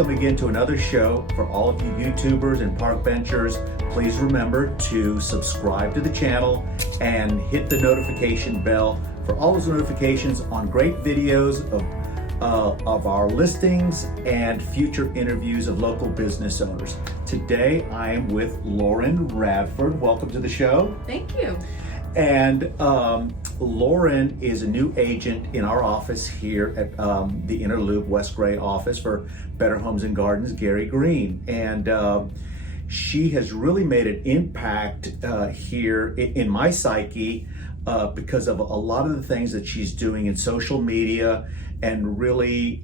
Welcome again to another show. For all of you YouTubers and park benchers, please remember to subscribe to the channel and hit the notification bell for all those notifications on great videos of our listings and future interviews of local business owners. Today I am with Lauren Radford. Welcome to the show. Thank you. And Lauren is a new agent in our office here at the Inner Loop West Gray office for Better Homes and Gardens, Gary Green. And she has really made an impact here in my psyche because of a lot of the things that she's doing in social media and really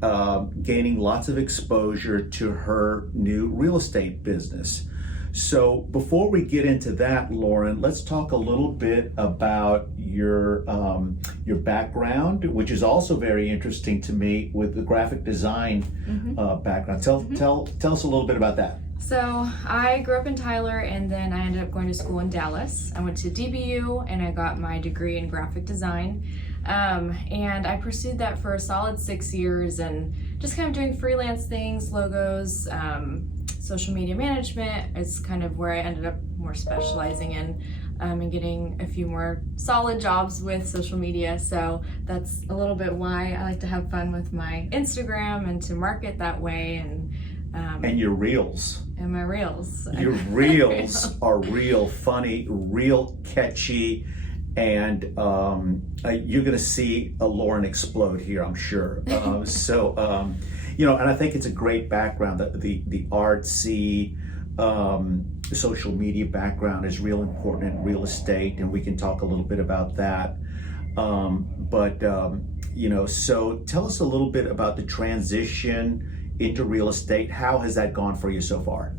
gaining lots of exposure to her new real estate business. So before we get into that, Lauren, let's talk a little bit about your background, which is also very interesting to me with the graphic design background. Tell us a little bit about that. So I grew up in Tyler and then I ended up going to school in Dallas. I went to DBU and I got my degree in graphic design. And I pursued that for a solid 6 years and just kind of doing freelance things, logos, social media management is kind of where I ended up more specializing in and getting a few more solid jobs with social media. So that's a little bit why I like to have fun with my Instagram and to market that way. And your reels. And my reels. Your reels are real funny, real catchy, and you're going to see a Lauren explode here, I'm sure. And I think it's a great background. The artsy, social media background is real important in real estate, and we can talk a little bit about that. So tell us a little bit about the transition into real estate. How has that gone for you so far?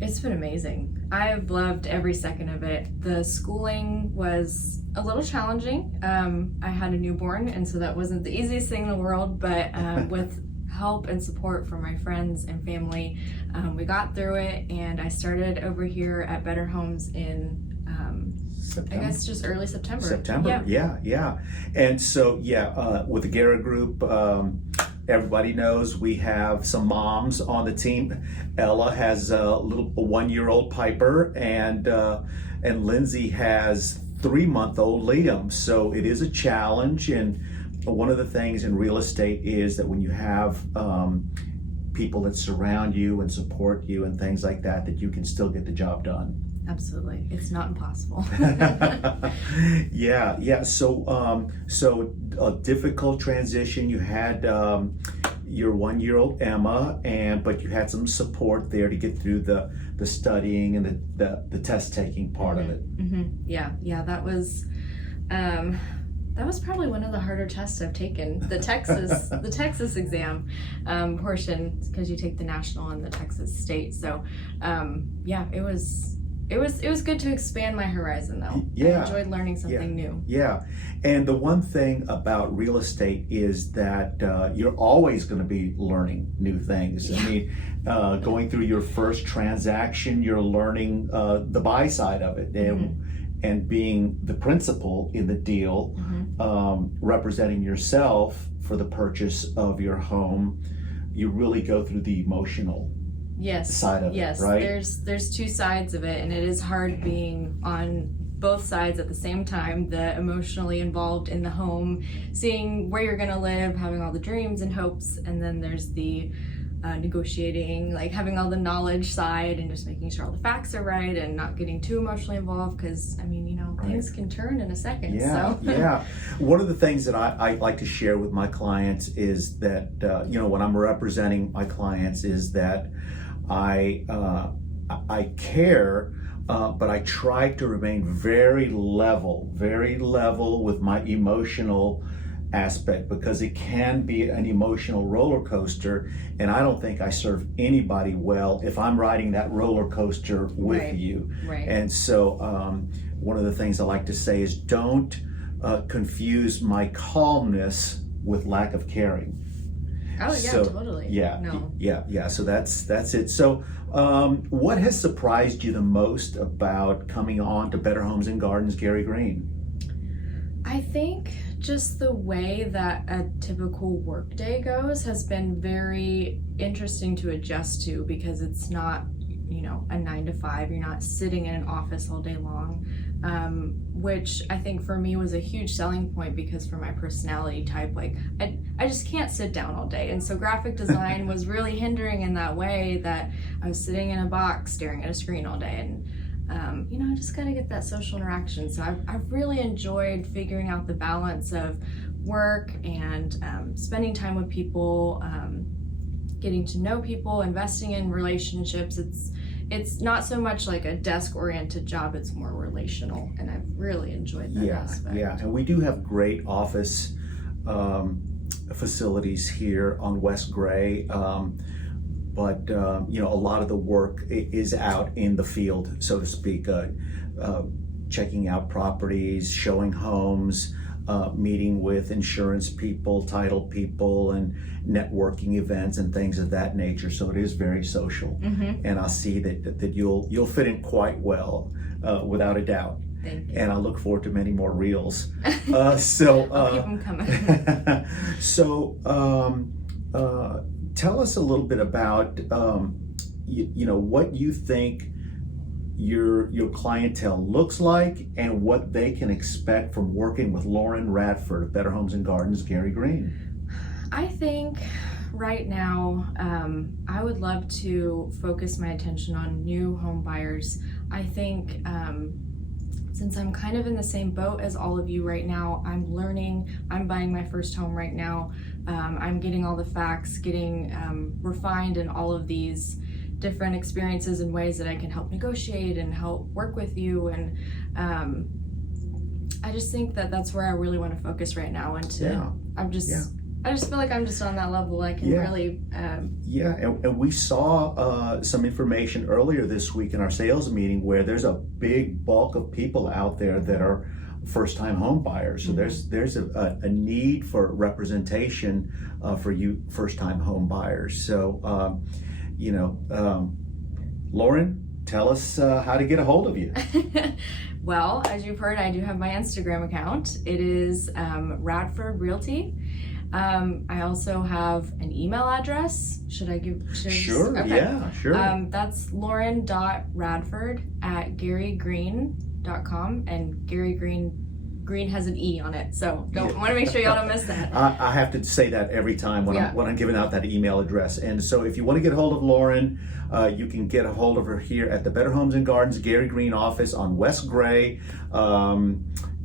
It's been amazing. I've loved every second of it. The schooling was a little challenging. I had a newborn, and so that wasn't the easiest thing in the world, but with help and support from my friends and family, we got through it, and I started over here at Better Homes in September. I guess just early September. Yeah. And so, with the Guerra Group, everybody knows we have some moms on the team. Ella has a 1-year-old Piper, and Lindsay has 3-month-old Liam. So it is a challenge, and one of the things in real estate is that when you have people that surround you and support you and things like that, that you can still get the job done. Absolutely, it's not impossible. Yeah. So a difficult transition. You had your 1-year-old Emma, but you had some support there to get through the studying and the test taking part of it. Yeah. That was probably one of the harder tests I've taken. The Texas exam portion, because you take the national and the Texas state. So it was good to expand my horizon, though. Yeah. I enjoyed learning something new. Yeah. And the one thing about real estate is that you're always going to be learning new things. Yeah. I mean, going through your first transaction, you're learning the buy side of it. And being the principal in the deal, representing yourself for the purchase of your home, you really go through the emotional side of it, right? There's two sides of it, and it is hard being on both sides at the same time. The emotionally involved in the home, seeing where you're gonna live, having all the dreams and hopes, and then there's the negotiating, like having all the knowledge side and just making sure all the facts are right and not getting too emotionally involved, because things can turn in a second. Yeah. One of the things that I like to share with my clients is that when I'm representing my clients is that I care, but I try to remain very level with my emotional aspect, because it can be an emotional roller coaster, and I don't think I serve anybody well if I'm riding that roller coaster with you. Right. And so one of the things I like to say is don't confuse my calmness with lack of caring. Oh yeah, totally. Yeah. So that's it. So what has surprised you the most about coming on to Better Homes and Gardens, Gary Green? I think just the way that a typical workday goes has been very interesting to adjust to, because it's not, a 9 to 5. You're not sitting in an office all day long, which I think for me was a huge selling point, because for my personality type, like I just can't sit down all day. And so graphic design was really hindering in that way, that I was sitting in a box staring at a screen all day. And I just got to get that social interaction. So I've really enjoyed figuring out the balance of work and spending time with people, getting to know people, investing in relationships. It's not so much like a desk-oriented job, it's more relational, and I've really enjoyed that aspect. Yeah, and we do have great office facilities here on West Gray. But a lot of the work is out in the field, so to speak, checking out properties, showing homes, meeting with insurance people, title people, and networking events and things of that nature. So it is very social, and I see that you'll fit in quite well, without a doubt. Thank you. And I look forward to many more reels. I'll keep them coming. Tell us a little bit about what you think your clientele looks like, and what they can expect from working with Lauren Radford of Better Homes and Gardens, Gary Green. I think right now, I would love to focus my attention on new home buyers. I think since I'm kind of in the same boat as all of you right now, I'm learning, I'm buying my first home right now. I'm getting all the facts, getting refined in all of these different experiences and ways that I can help negotiate and help work with you. And I just think that that's where I really want to focus right now. And I just feel like I'm just on that level. I can really. And we saw some information earlier this week in our sales meeting where there's a big bulk of people out there that are first-time home buyers. So there's a need for representation for you first-time home buyers. So, Lauren, tell us how to get a hold of you. Well, as you've heard, I do have my Instagram account. It is Radford Realty. I also have an email address. Should I Sure, okay. Yeah, sure. That's lauren.radford@garygreen.com, and Gary Green has an E on it, so want to make sure y'all don't miss that. I have to say that every time when I'm giving out that email address. And so if you want to get a hold of Lauren, you can get a hold of her here at the Better Homes and Gardens Gary Green office on West Gray.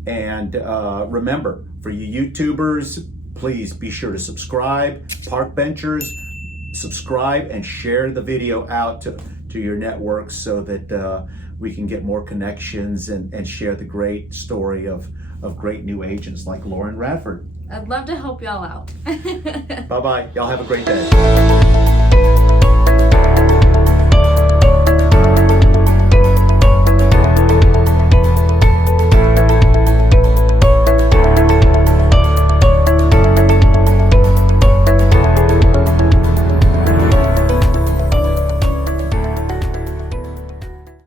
Remember, for you YouTubers, please be sure to subscribe. Park benchers, subscribe and share the video out to your networks so that we can get more connections and share the great story of great new agents like Lauren Radford. I'd love to help y'all out. Bye-bye. Y'all have a great day.